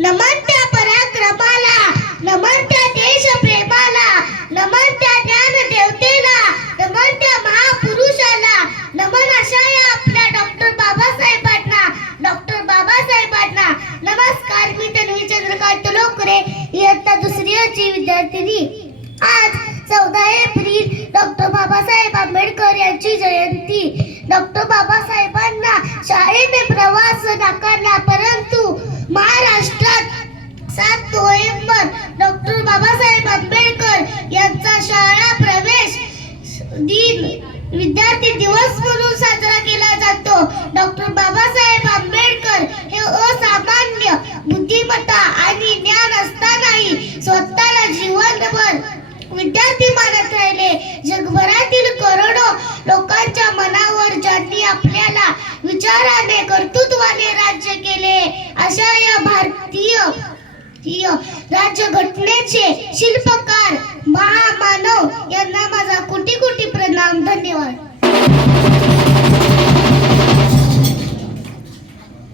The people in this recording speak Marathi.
नमन त्या पराक्रमाला नमन त्या देश प्रेमाला नमन त्या ज्ञान देवतेला नमन त्या महापुरुषाला नमन अशा या आपल्या डॉक्टर बाबासाहेबांना डॉक्टर बाबासाहेबांना. नमस्कार मी तन्वी चंद्रकांत लोकरे इयत्ता दुसरीची विद्यार्थिनी. आज चौदा एप्रिल डॉक्टर बाबासाहेब आंबेडकर यांची जयंती. डॉक्टर बाबासाहेबांना शाळेने प्रवास नाकारला परंतु महाराष्ट्रात सात नोव्हेंबर डॉक्टर बाबासाहेब आंबेडकर यांचा शाळा प्रवेश दिन विद्यार्थी दिवस म्हणून साजरा केला जातो. डॉक्टर बाबासाहेब आंबेडकर हे असामान्य बुद्धिमत्ता आणि ज्ञान असतानाही स्वतःला जीवनभर विद्यार्थी मानत राहिले. जगभरातील करोडो लोकांच्या मनावर ज्यांनी आपल्याला विचाराने कर्तृत्वाने राज्य केले अशा या भारतीय राज्यघटनेचे शिल्प